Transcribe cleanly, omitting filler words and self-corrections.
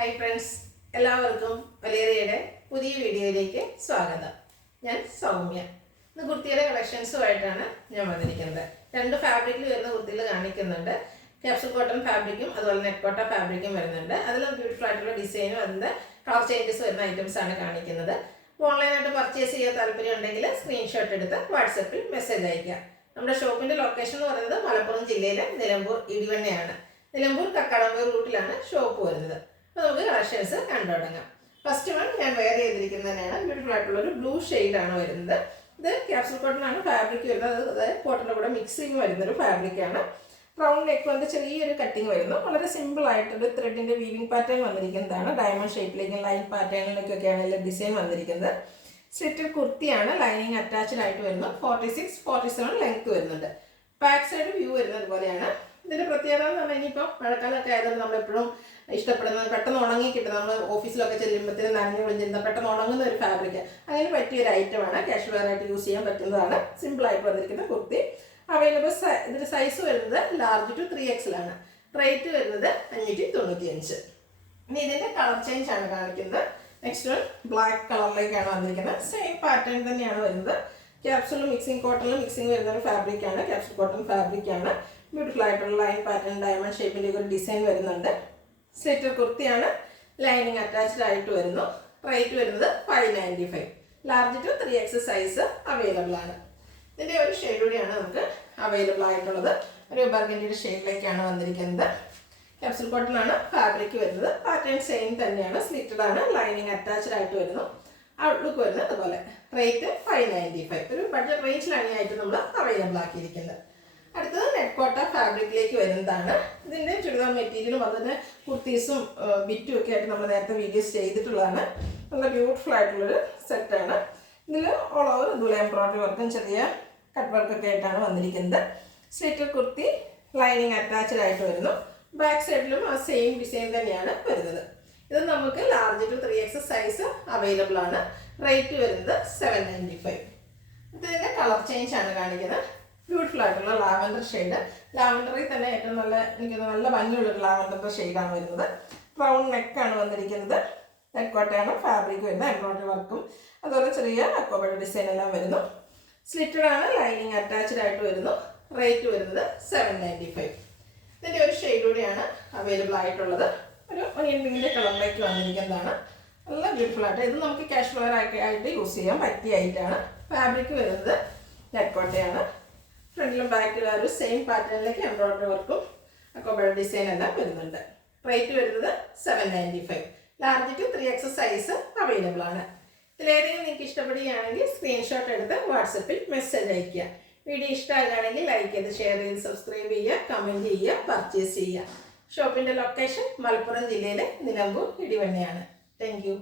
Hi friends, എല്ലാവർക്കും വലേറിയയുടെ പുതിയ വീഡിയോയിലേക്ക് സ്വാഗതം. ഞാൻ സൗമ്യ. ഇന്ന് കുർത്തിയുടെ കളക്ഷൻസുമായിട്ടാണ് ഞാൻ വന്നിരിക്കുന്നത്. രണ്ട് ഫാബ്രിക്കിൽ വരുന്ന കുർത്തികൾ കാണിക്കുന്നുണ്ട്. ക്യാപ്സൂൾ കോട്ടൺ ഫാബ്രിക്കും അതുപോലെ നെറ്റ് കോട്ട ഫാബ്രിക്കും വരുന്നുണ്ട്. അതിലും ബ്യൂട്ടിഫുൾ ആയിട്ടുള്ള ഡിസൈനും അതിൻ്റെ കളർ ചേഞ്ചസ് വരുന്ന ഐറ്റംസ് ആണ് കാണിക്കുന്നത്. ഓൺലൈനായിട്ട് പർച്ചേസ് ചെയ്യാൻ താല്പര്യം ഉണ്ടെങ്കിൽ സ്ക്രീൻഷോട്ട് എടുത്ത് വാട്സപ്പിൽ മെസ്സേജ് അയയ്ക്കുക. നമ്മുടെ ഷോപ്പിൻ്റെ ലൊക്കേഷൻ എന്ന് പറയുന്നത് മലപ്പുറം ജില്ലയിലെ നിലമ്പൂർ ഇടിവണ്ണയാണ്. നിലമ്പൂർ കക്കാടമ്പൂർ റൂട്ടിലാണ് ഷോപ്പ് വരുന്നത്. അപ്പോൾ നമുക്ക് കളക്ഷൻസ് കണ്ടു തുടങ്ങാം. ഫസ്റ്റ് വൺ ഞാൻ വെയർ ചെയ്തിരിക്കുന്നതിനാണ്. ബ്യൂട്ടിഫുൾ ആയിട്ടുള്ള ഒരു ബ്ലൂ ഷെയ്ഡാണ് വരുന്നത്. ഇത് ക്യാപ്സൂൾ കോട്ടൺ ആണ് ഫാബ്രിക് വരുന്നത്. അതായത് കോട്ടൻ്റെ കൂടെ മിക്സിങ് വരുന്നൊരു ഫാബ്രിക്കാണ്. റൗണ്ട് നെക്ക് വന്ന് ചെറിയൊരു കട്ടിങ് വരുന്നു. വളരെ സിമ്പിൾ ആയിട്ടൊരു ത്രെഡിൻ്റെ വീവിംഗ് പാറ്റേൺ വന്നിരിക്കുന്നതാണ്. ഡയമണ്ട് ഷേപ്പിലേക്കും ലൈൻ പാറ്റേണിലേക്കൊക്കെയാണ് ഇതിൽ ഡിസൈൻ വന്നിരിക്കുന്നത്. സ്ലിറ്റഡ് കുർത്തിയാണ്. ലൈനിങ് അറ്റാച്ച്ഡ് ആയിട്ട് വരുന്നു. 46-47 ലെങ്ത് വരുന്നുണ്ട്. ബാക്ക് സൈഡ് വ്യൂ വരുന്നത് പോലെയാണ്. ഇതിൻ്റെ പ്രത്യേകത എന്ന് പറഞ്ഞാൽ ഇനിയിപ്പോൾ മഴക്കാലമൊക്കെ ആയതുകൊണ്ട് നമ്മളെപ്പോഴും ഇഷ്ടപ്പെടുന്നത് പെട്ടെന്ന് ഉണങ്ങി കിട്ടും. നമ്മൾ ഓഫീസിലൊക്കെ ചെല്ലുമ്പോഴത്തേനും നനഞ്ഞു വിളിച്ചിരുന്ന പെട്ടെന്ന് ഉണങ്ങുന്ന ഒരു ഫാബ്രിക്. അങ്ങനെ പറ്റിയൊരു ഐറ്റമാണ്. ക്യാഷ് വെയർ ആയിട്ട് യൂസ് ചെയ്യാൻ പറ്റുന്നതാണ്. സിമ്പിളായിട്ട് വന്നിരിക്കുന്ന കുർത്തി. അവൈലബിൾ ഇതിൻ്റെ സൈസ് വരുന്നത് ലാർജ് ടു 3XL ആണ്. റേറ്റ് വരുന്നത് 595. ഇനി ഇതിൻ്റെ കളർ ചേഞ്ച് ആണ് കാണിക്കുന്നത്. നെക്സ്റ്റ് വൺ ബ്ലാക്ക് കളറിലേക്കാണ് വന്നിരിക്കുന്നത്. സെയിം പാറ്റേൺ തന്നെയാണ് വരുന്നത്. ക്യാപ്സൂൾ മിക്സിംഗ് കോട്ടണിൽ മിക്സിംഗ് വരുന്ന ഒരു ഫാബ്രിക്കാണ്. ക്യാപ്സൂൾ കോട്ടൺ ഫാബ്രിക്കാണ്. ബ്യൂട്ടിഫുൾ ആയിട്ടുള്ള ലൈൻ പാറ്റേൺ ഡയമണ്ട് ഷേപ്പിൻ്റെ ഒരു ഡിസൈൻ വരുന്നുണ്ട്. സ്ലിറ്റർ കുർത്തിയാണ്. ലൈനിങ് അറ്റാച്ച്ഡ് ആയിട്ട് വരുന്നു. റേറ്റ് വരുന്നത് 595. Large to 3XL size available ആണ്. ഇതിൻ്റെ ഒരു ഷെയ്ഡ് കൂടിയാണ് നമുക്ക് അവൈലബിൾ ആയിട്ടുള്ളത്. ഒരു ബർഗൻഡിയുടെ ഷെയ്ഡിലേക്കാണ് വന്നിരിക്കുന്നത്. ക്യാപ്സൂൾ കോട്ടൺ ആണ് ഫാബ്രിക് വരുന്നത്. പാറ്റേൺ സെയിം തന്നെയാണ്. സ്ലിറ്റഡ് ആണ്. ലൈനിങ് അറ്റാച്ച്ഡ് ആയിട്ട് വരുന്നു. ഔട്ട്ലുക്ക് വരുന്നത് അതുപോലെ. റേറ്റ് 595. ഒരു ബഡ്ജറ്റ് റേഞ്ചിലാണ് ഈ ഐറ്റം നമ്മൾ അവൈലബിൾ ആക്കിയിരിക്കുന്നത്. അടുത്തത് നെറ്റ് കോട്ട ഫാബ്രിക്കിലേക്ക് വരുന്നതാണ്. ഇതിൻ്റെ ചുരിദാർ മെറ്റീരിയലും അതിന് കുർത്തീസും ബിറ്റും ഒക്കെ ആയിട്ട് നമ്മൾ നേരത്തെ വീഡിയോസ് ചെയ്തിട്ടുള്ളതാണ്. നല്ല ബ്യൂട്ടിഫുൾ ആയിട്ടുള്ളൊരു സെറ്റാണ്. ഇതിൽ ഓൾ ഓവർ ഇതുപോലെ എംബ്രോയിഡറി വർക്കും ചെറിയ കട്ട് വർക്കൊക്കെ ആയിട്ടാണ് വന്നിരിക്കുന്നത്. സ്ലിറ്റർ കുർത്തി ലൈനിങ് അറ്റാച്ച്ഡ് ആയിട്ട് വരുന്നു. ബാക്ക് സൈഡിലും ആ സെയിം ഡിസൈൻ തന്നെയാണ് വരുന്നത്. ഇത് നമുക്ക് large to 3XL size available ആണ്. റേറ്റ് വരുന്നത് 795. ഇതിൻ്റെ കളർ ചേഞ്ച് ആണ് കാണിക്കുന്നത്. ബ്യൂട്ടിഫുൾ ആയിട്ടുള്ള ലാവൻഡർ ഷെയ്ഡ്. ലാവൻഡറിൽ തന്നെ ഏറ്റവും എനിക്ക് നല്ല ഭംഗിയുള്ളൊരു ലാവൻഡറിൻ്റെ ഷെയ്ഡാണ് വരുന്നത്. റൗണ്ട് നെക്കാണ് വന്നിരിക്കുന്നത്. നെറ്റ് കോട്ടയാണ് ഫാബ്രിക് വരുന്നത്. എംബ്രോയിഡറി വർക്കും അതുപോലെ ചെറിയ അക്കോബയുടെ ഡിസൈൻ എല്ലാം വരുന്നു. സ്ലിറ്റഡ് ആണ്. ലൈനിങ് അറ്റാച്ച്ഡ് ആയിട്ട് വരുന്നു. റേറ്റ് വരുന്നത് 795. ഇതിൻ്റെ ഒരു ഷെയ്ഡ് കൂടിയാണ് അവൈലബിൾ ആയിട്ടുള്ളത്. ഒരു ഒനിയൻ പിങ്കിൻ്റെ കളറിലേക്ക് വന്നിരിക്കുന്നതാണ്. നല്ല ബ്യൂട്ടിഫുൾ ആയിട്ട് ഇത് നമുക്ക് ക്യാഷ് വെയർ ആയിട്ട് യൂസ് ചെയ്യാൻ പറ്റിയ ഐറ്റാണ്. ഫാബ്രിക് വരുന്നത് നെറ്റ് കോട്ടയാണ്. ഫ്രണ്ടിലും ബാക്കിലും ആ ഒരു സെയിം പാറ്റേണിലേക്ക് എംബ്രോയിഡറി വർക്കും അക്കോബയുടെ ഡിസൈൻ എല്ലാം വരുന്നുണ്ട്. റേറ്റ് വരുന്നത് 795. Large to 3XL size available ആണ്. ഇതിലേതെങ്കിലും നിങ്ങൾക്ക് ഇഷ്ടപ്പെടുകയാണെങ്കിൽ സ്ക്രീൻഷോട്ട് എടുത്ത് വാട്സപ്പിൽ മെസ്സേജ് അയയ്ക്കുക. വീഡിയോ ഇഷ്ടമാകുകയാണെങ്കിൽ ലൈക്ക് ചെയ്ത് ഷെയർ ചെയ്ത് സബ്സ്ക്രൈബ് ചെയ്യുക, കമൻറ്റ് ചെയ്യുക, പർച്ചേസ് ചെയ്യുക. ഷോപ്പിൻ്റെ ലൊക്കേഷൻ മലപ്പുറം ജില്ലയിലെ നിലമ്പൂർ ഇടിവണ്ണയാണ്. Thank you.